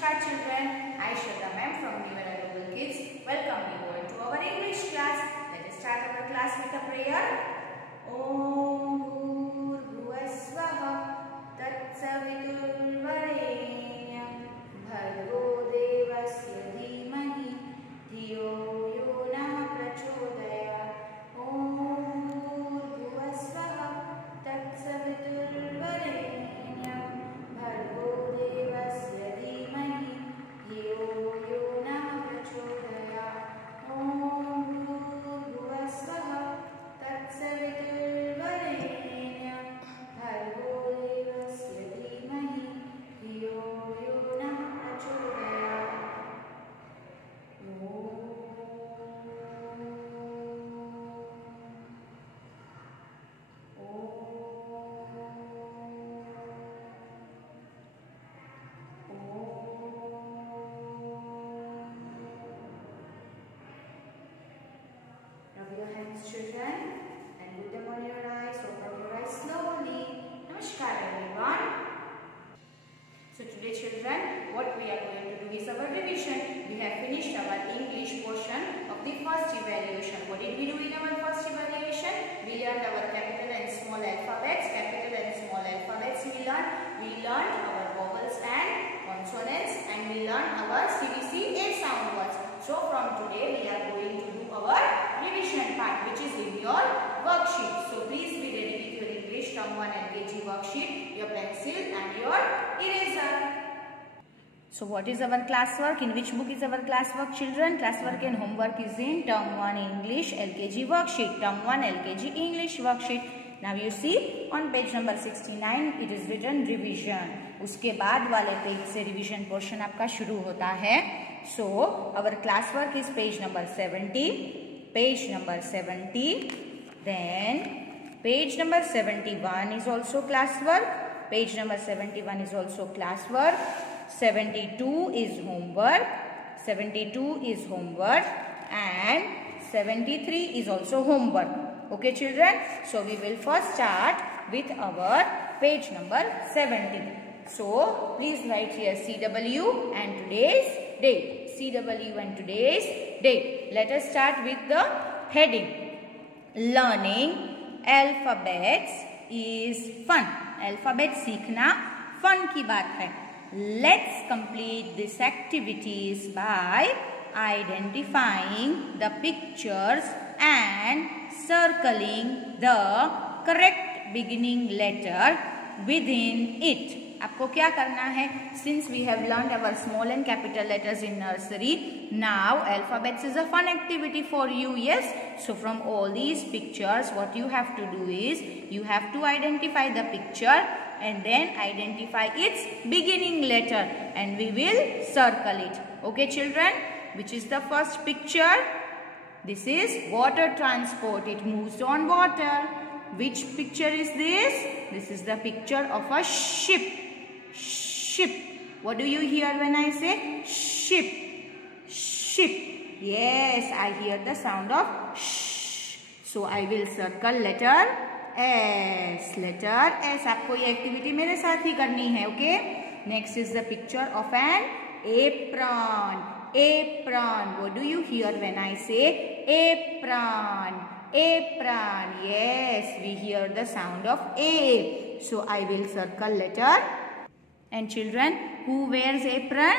Namaskar children, I Shraddha ma'am from Nivera Global Kids. Welcome you all to our English class. Let us start our class with a prayer. Om Bhurvasvaha Tatsaviturvarenyam Bhargo Devasya Dhimahi Dhiyo Yo Nah Prachodayat. Om Bhurvasvaha Tatsaviturvarenyam Bhargo Devasya Dhimahi Dhiyo Yo Nah Prachodayat. Om Bhurvasvaha Tatsaviturvarenyam Bhargo Devasya Dhimahi Dhiyo Yo Nah Prachodayat. Rub your hands, children, and put them on your eyes. Open your eyes slowly. Namaskar, everyone. So today, children, what we are going to do is our revision. We have finished our English portion of the first evaluation. What did we do in our first evaluation? We learned our capital and small alphabets. Capital and small alphabets we learned. We learned our vowels and consonants, and we learned our CBC A sound words. So from today we are going to do our revision part, which is in your worksheet. So please be ready with your English Term 1 LKG worksheet, your pencil and your eraser. So what is our classwork? In which book is our classwork, children? Classwork and homework is in Term 1 English LKG worksheet. Term 1 LKG English worksheet. Now you see on page number 69 it is written revision. उसके बाद वाले page से revision portion आपका शुरू होता है. So our classwork is page number 70. Page number 70. Then page number 71 is also classwork. Page number 71 is also classwork. 72 is homework. 72 is homework. And 73 is also homework. Okay, children? So we will first start with our page number 70. So please write here CW and today's date. CW and today's date. Let us start with the heading. Learning alphabets is fun. Alphabet सीखना fun की बात है. Let's complete these activities by identifying the pictures and circling the correct beginning letter within it. आपको क्या करना है? Since we have learned our small and capital letters in nursery, now alphabets is a fun activity for you, yes? So from all these pictures, what you have to do is, you have to identify the picture and then identify its beginning letter, and we will circle it. Okay, children? Which is the first picture? This is water transport. It moves on water. Which picture is this? This is the picture of a ship. Ship. What do you hear when I say ship? Ship. Yes, I hear the sound of sh. So I will circle letter S. Letter S. आपको ये activity मेरे साथ ही करनी है. Okay. Next is the picture of an apron. Apron. What do you hear when I say apron? Apron. Yes, we hear the sound of A. So I will circle letter. And children, who wears apron?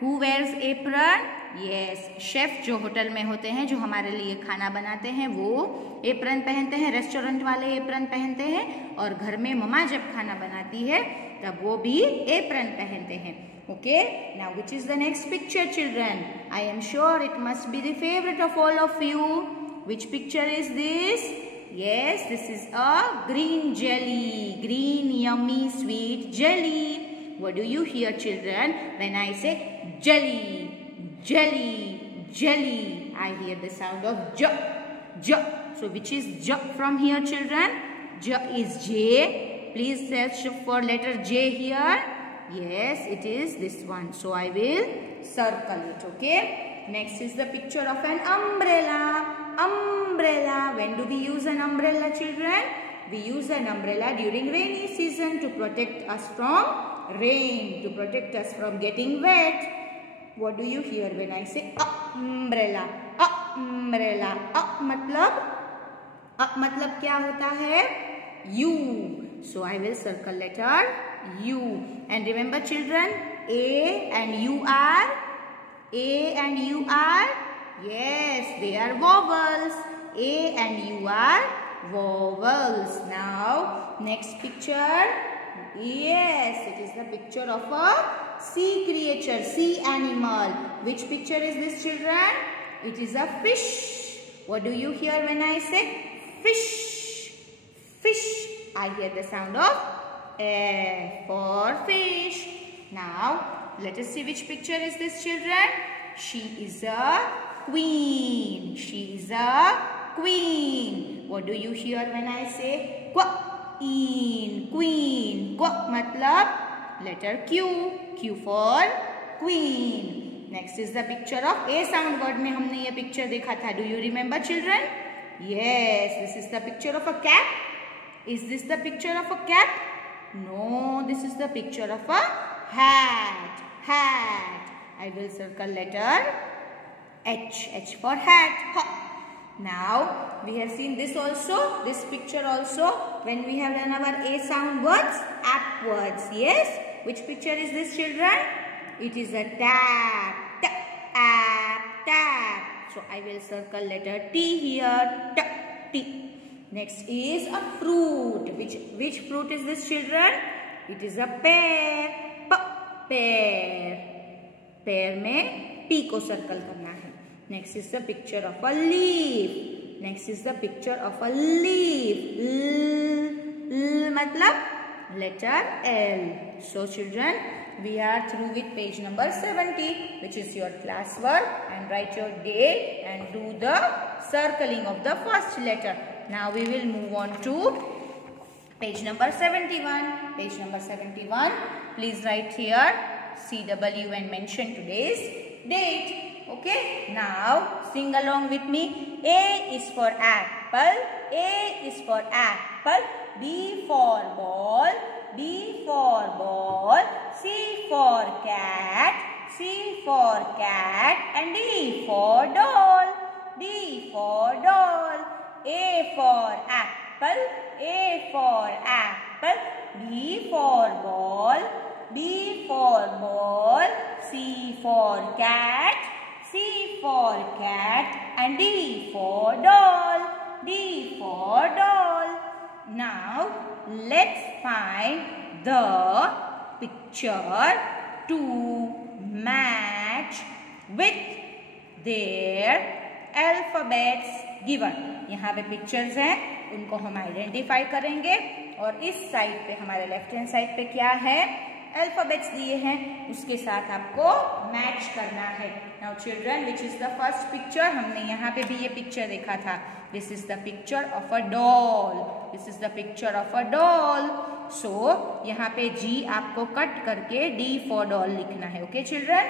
Who wears apron? Yes, chef जो hotel में होते हैं, जो हमारे लिए खाना बनाते हैं, वो एप्रन पहनते हैं. रेस्टोरेंट वाले एप्रन पहनते हैं. और घर में मम्मा जब खाना बनाती है तब वो भी एप्रन पहनते हैं. Okay, now which is the next picture, children? I am sure it must be the favorite of all of you. Which picture is this? Yes, this is a green jelly. Green, yummy, sweet jelly. What do you hear, children, when I say jelly? Jelly, jelly. I hear the sound of j, j. So which is j from here, children? J is J. Please search for letter J here. Yes, it is this one. So I will circle it. Okay. Next is the picture of an umbrella. Umbrella. When do we use an umbrella, children? We use an umbrella during rainy season to protect us from rain to protect us from getting wet. What do you hear when I say umbrella? Umbrella. मतलब क्या होता है? U. So I will circle letter U. And remember children, A and U are? Yes, they are vowels. A and U are vowels. Now, next picture. Yes, it is the picture of a sea creature, sea animal. Which picture is this, children? It is a fish. What do you hear when I say fish? Fish. I hear the sound of F for fish. Now, let us see which picture is this, children. She is a queen. She is a queen. What do you hear when I say queen? Queen. मतलब letter Q. Q for queen. Next is the picture of A sound word में हमने ये picture देखा था. Do you remember, children? Yes, this is the picture of a cap. Is this the picture of a cap? No, this is the picture of a hat. Hat. I will circle letter H. H for hat. Ha. Now, we have seen this also, this picture also, when we have done our A sound words, app words. Yes? Which picture is this, children? It is a tap. App, tap. So, I will circle letter T here. T. Next is a fruit. Which fruit is this, children? It is a pear. Pear. Pear में P को circle करना है. Next is the picture of a leaf. Next is the picture of a leaf. L मतलब letter L. So children, we are through with page number 70, which is your class work, and write your date and do the circling of the first letter. Now we will move on to page number 71. Page number 71. Please write here CW and mention today's date. Okay. Now sing along with me. A is for apple. A is for apple. B for ball. B for ball. C for cat. C for cat. And D for doll. D for doll. A for apple. A for apple. B for ball. B for ball. C for cat. C for cat. And D for doll. D for doll. Now, let's find the picture to match with their alphabets given. यहाँ पे pictures हैं, उनको हम identify करेंगे और इस side पे हमारे लेफ्ट हैंड साइड पे क्या है, अल्फाबेट्स दिए हैं, उसके साथ आपको मैच करना है. Now children, which is the first picture? हमने यहाँ पे भी ये पिक्चर देखा था. This is the picture of a doll. This is the picture of a doll. So यहाँ पे जी आपको कट करके डी फॉर डॉल लिखना है. Okay children,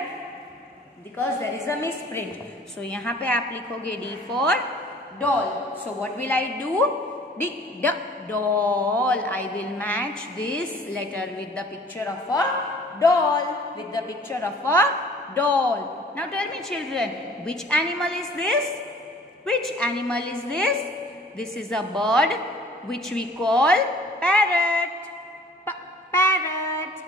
because there is a misprint. So यहाँ पे आप लिखोगे D for doll. So what will I do? The doll. I will match this letter with the picture of a doll. With the picture of a doll. Now tell me children, which animal is this? Which animal is this? This is a bird which we call parrot. Parrot.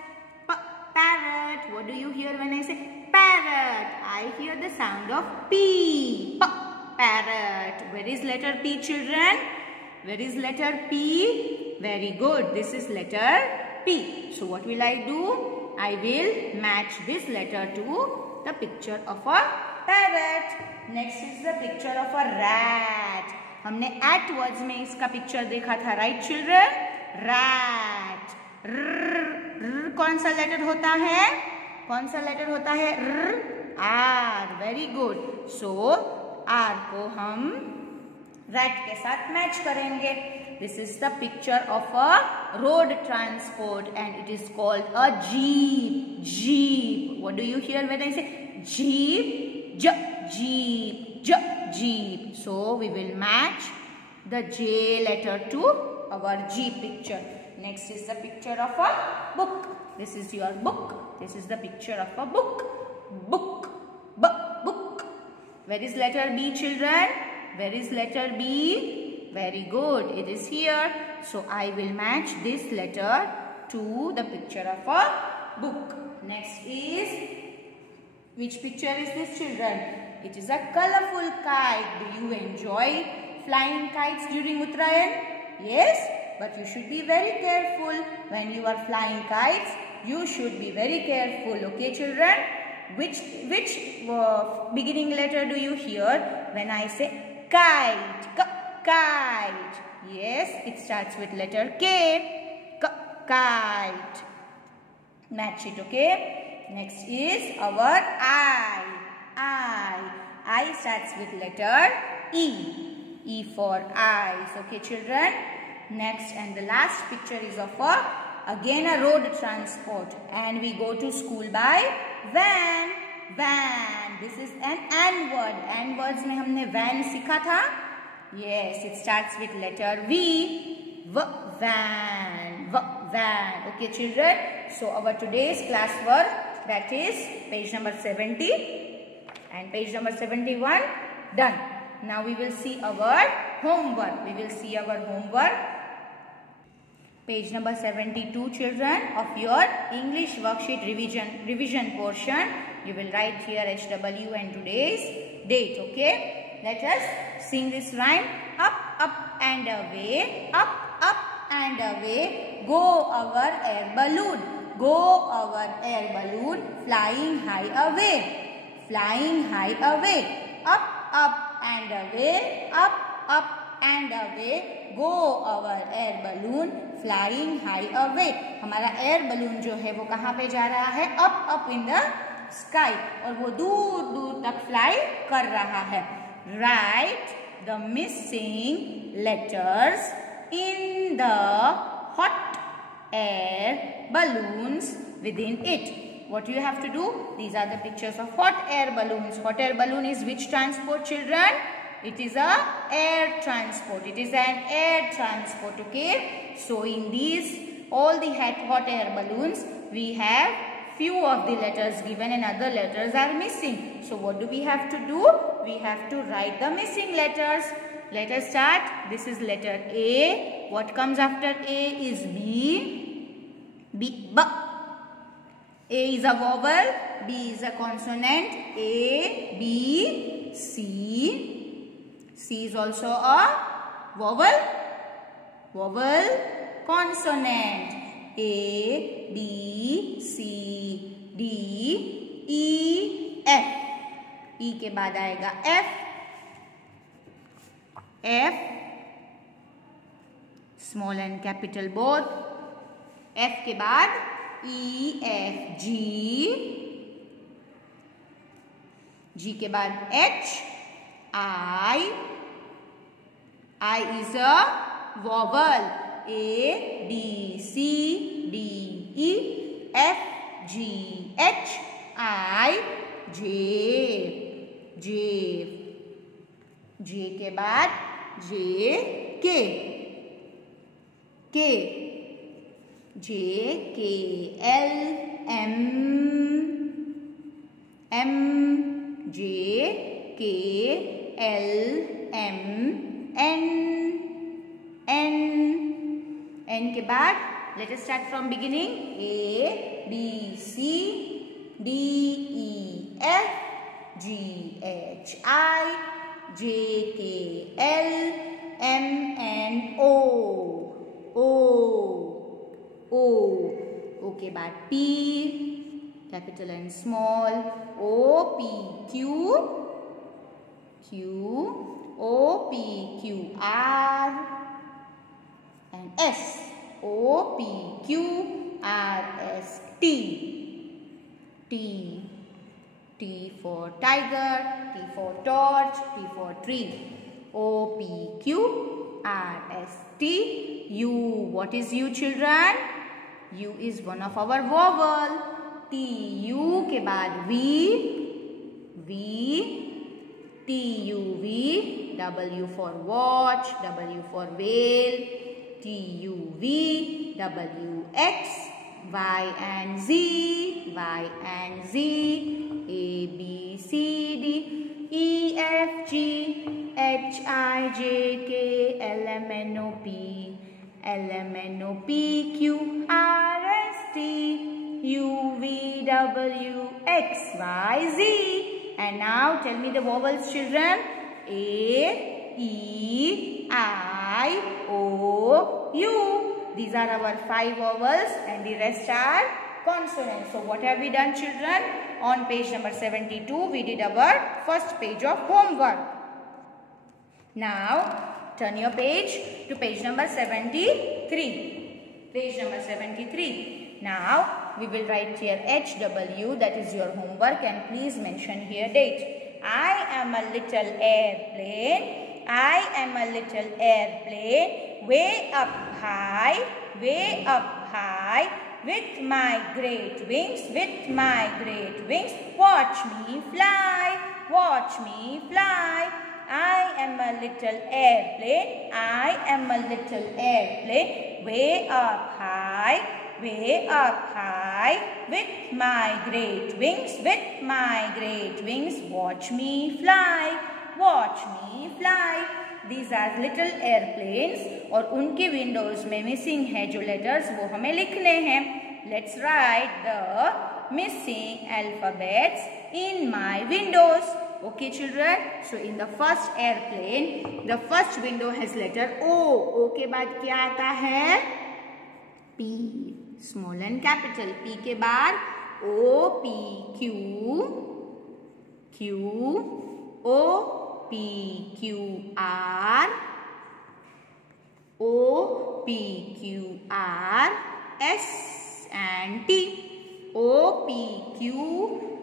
Parrot. What do you hear when I say parrot? I hear the sound of P. Parrot. Where is letter P, children? Where is letter P? Very good. This is letter P. So what will I do? I will match this letter to the picture of a parrot. Next is the picture of a rat. हमने at words में इसका picture देखा था, right children? Rat. कौन सा letter होता है? कौन सा letter होता है? R. Very good. So R को हम rat के साथ मैच करेंगे. This is the picture of a road transport and it is called a jeep. Jeep. What do you hear when I say jeep? Jeep. Jeep. So we will match the J letter to our G picture. Next is the picture of a book. This is your book. This is the picture of a book. Book. Book. Where is letter B, children? Where is letter B? Very good. It is here. So I will match this letter to the picture of a book. Next is, which picture is this, children? It is a colorful kite. Do you enjoy flying kites during Uttarayan? Yes, but you should be very careful when you are flying kites. You should be very careful. Okay, children? Which beginning letter do you hear when I say kite? Kite. Yes, it starts with letter K. Kite. Match it, okay? Next is our I. I starts with letter E. E for eyes. Okay, children? Next and the last picture is of again a road transport. And we go to school by van. Van. This is an word. An words में हमने van सीखा था. Yes, it starts with letter V. Van. Van. Okay, children? So, our today's class work, that is page number 70 and page number 71, done. Now, we will see our homework. We will see our homework. Page number 72, children, of your English worksheet revision portion. You will write here HW and today's date, okay? Let us sing this rhyme. Up, up and away. Up, up and away. Go our air balloon. Go our air balloon. Flying high away. Flying high away. Up, up and away. Up, up and away. Go our air balloon. Flying high away. हमारा air balloon जो है वो कहाँ पे जा रहा है? Up, up in the sky. और वो दूर दूर तक फ्लाई कर रहा है. Write the missing letters in the hot air balloons within it. What you have to do? These are the pictures of hot air balloons. Hot air balloon is which transport, children? It is a air transport. It is an air transport, okay? So in these, all the hot air balloons, we have few of the letters given and other letters are missing. So what do we have to do? We have to write the missing letters. Let us start. This is letter A. What comes after A is B. B. A is a vowel. B is a consonant. A, B, C. C is also a vowel. Vowel, consonant. A, B, C, D, E, F. E के बाद आएगा F. F, small and capital both. F के बाद E, F, G. G के बाद H, I. I is a vowel. A, B, C, D, E, F, G, H, I, J. J. J के बाद J, K. K. J, K, L, M. M. J, K, L, M, N. N. N के बाद, let us start from beginning. A, B, C, D, E, F, G, H, I, J, K, L, M, N, O. O. O. O के बाद P, capital and small. O, P, Q. Q. O, P, Q, R. And S. O, P, Q, R, S, T. T. T for tiger, T for torch, T for tree. O, P, Q, R, S, T. U. What is U, children? U is one of our vowel. T, U के बाद V. V. T, U, V. W for watch, W for whale. T, U, V. W, X. Y and Z, Y and Z, A, B, C, D, E, F, G, H, I, J, K, L, M, N, O, P, L, M, N, O, P, Q, R, S, T, U, V, W, X, Y, Z. And now tell me the vowels, children. A, E, I, O, U. These are our 5 vowels and the rest are consonants. So what have we done, children? On page number 72, we did our first page of homework. Now, turn your page to page number 73. Page number 73. Now, we will write here HW, that is your homework, and please mention here date. I am a little airplane. I am a little airplane, way up high, with my great wings, watch me fly, watch me fly. I am a little airplane, I am a little airplane, way up high, with my great wings, watch me fly, watch me fly. These are little airplanes और उनके Windows में missing है जो letters वो हमें लिखने हैं. Let's write the missing alphabets in my windows. Okay, children. So in the first airplane, the first window has letter O. O के बाद क्या आता है? P. Small and capital. P के बाद O, P, Q, O, P, Q, R, O, P, Q, R, S and T. O, P, Q,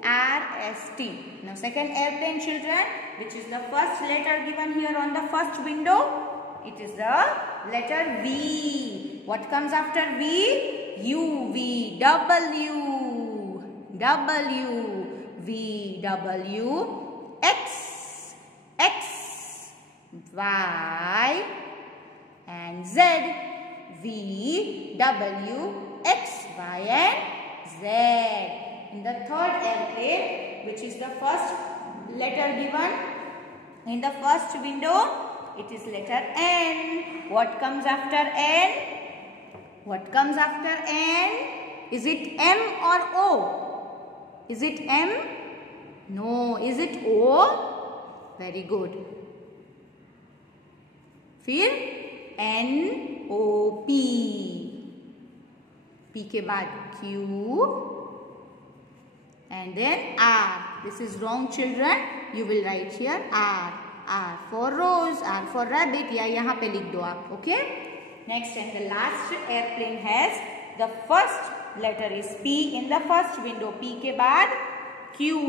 R, S, T. Now second airplane, children, which is the first letter given here on the first window. It is the letter V. What comes after V? U, V, W, V, W, X, Y and Z. V, W, X, Y and Z. In the third airplane, which is the first letter given in the first window, it is letter N. What comes after N? What comes after N? Is it M or O? Is it M? No. Is it O? Very good. फिर N, O, P. P के बाद Q and then R. This is wrong, children. You will write here R. R for rose, R for rabbit. या यहाँ पे लिख दो आप. Okay? Next and the last airplane has the first letter is P in the first window. P के बाद Q.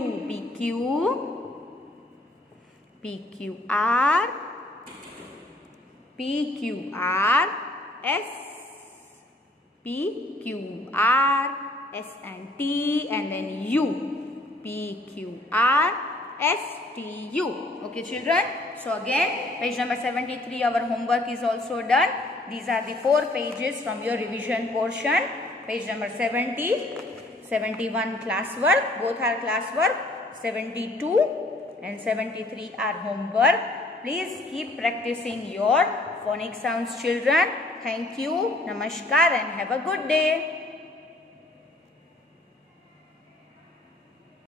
P, Q, R. P, Q, R, S. P, Q, R, S and T and then U. P, Q, R, S, T, U. Okay, children. So again, page number 73, our homework is also done. These are the 4 pages from your revision portion. Page number 70, 71 classwork. Both are classwork. 72 and 73 are homework. Please keep practicing your phonic sounds, children. Thank you. Namaskar and have a good day.